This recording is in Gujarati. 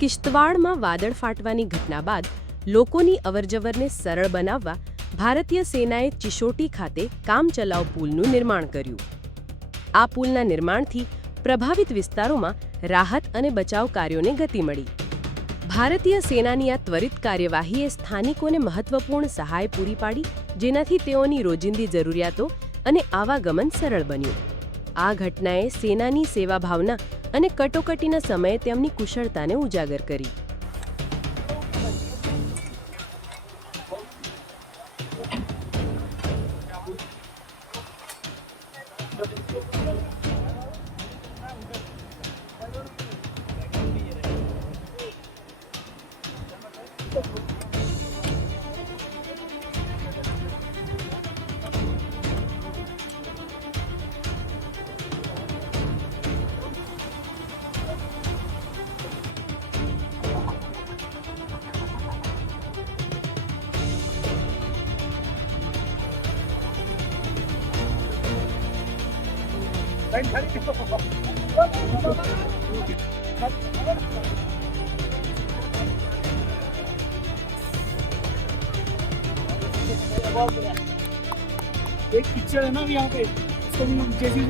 કિશ્તવાડમાં વાદળ ફાટવાની ઘટના બાદ લોકોની અવરજવરને સરળ બનાવવા ભારતીય સેનાએ ચિશોટી ખાતે કામચલાઉ પુલનું નિર્માણ કર્યું. આ પુલના નિર્માણથી પ્રભાવિત વિસ્તારોમાં રાહત અને બચાવ કાર્યોને ગતિ મળી. ભારતીય સેનાની આ ત્વરિત કાર્યવાહીએ સ્થાનિકોને મહત્વપૂર્ણ સહાય પૂરી પાડી, જેનાથી તેઓની રોજિંદી જરૂરિયાતો અને આવાગમન સરળ બન્યું. આ ઘટનાએ સેનાની સેવા ભાવના અને કટોકટીના સમયે તેમની કુશળતાને ઉજાગર કરી. एक पिक्चर है ना अभी यहाँ पे उसको भी जैसे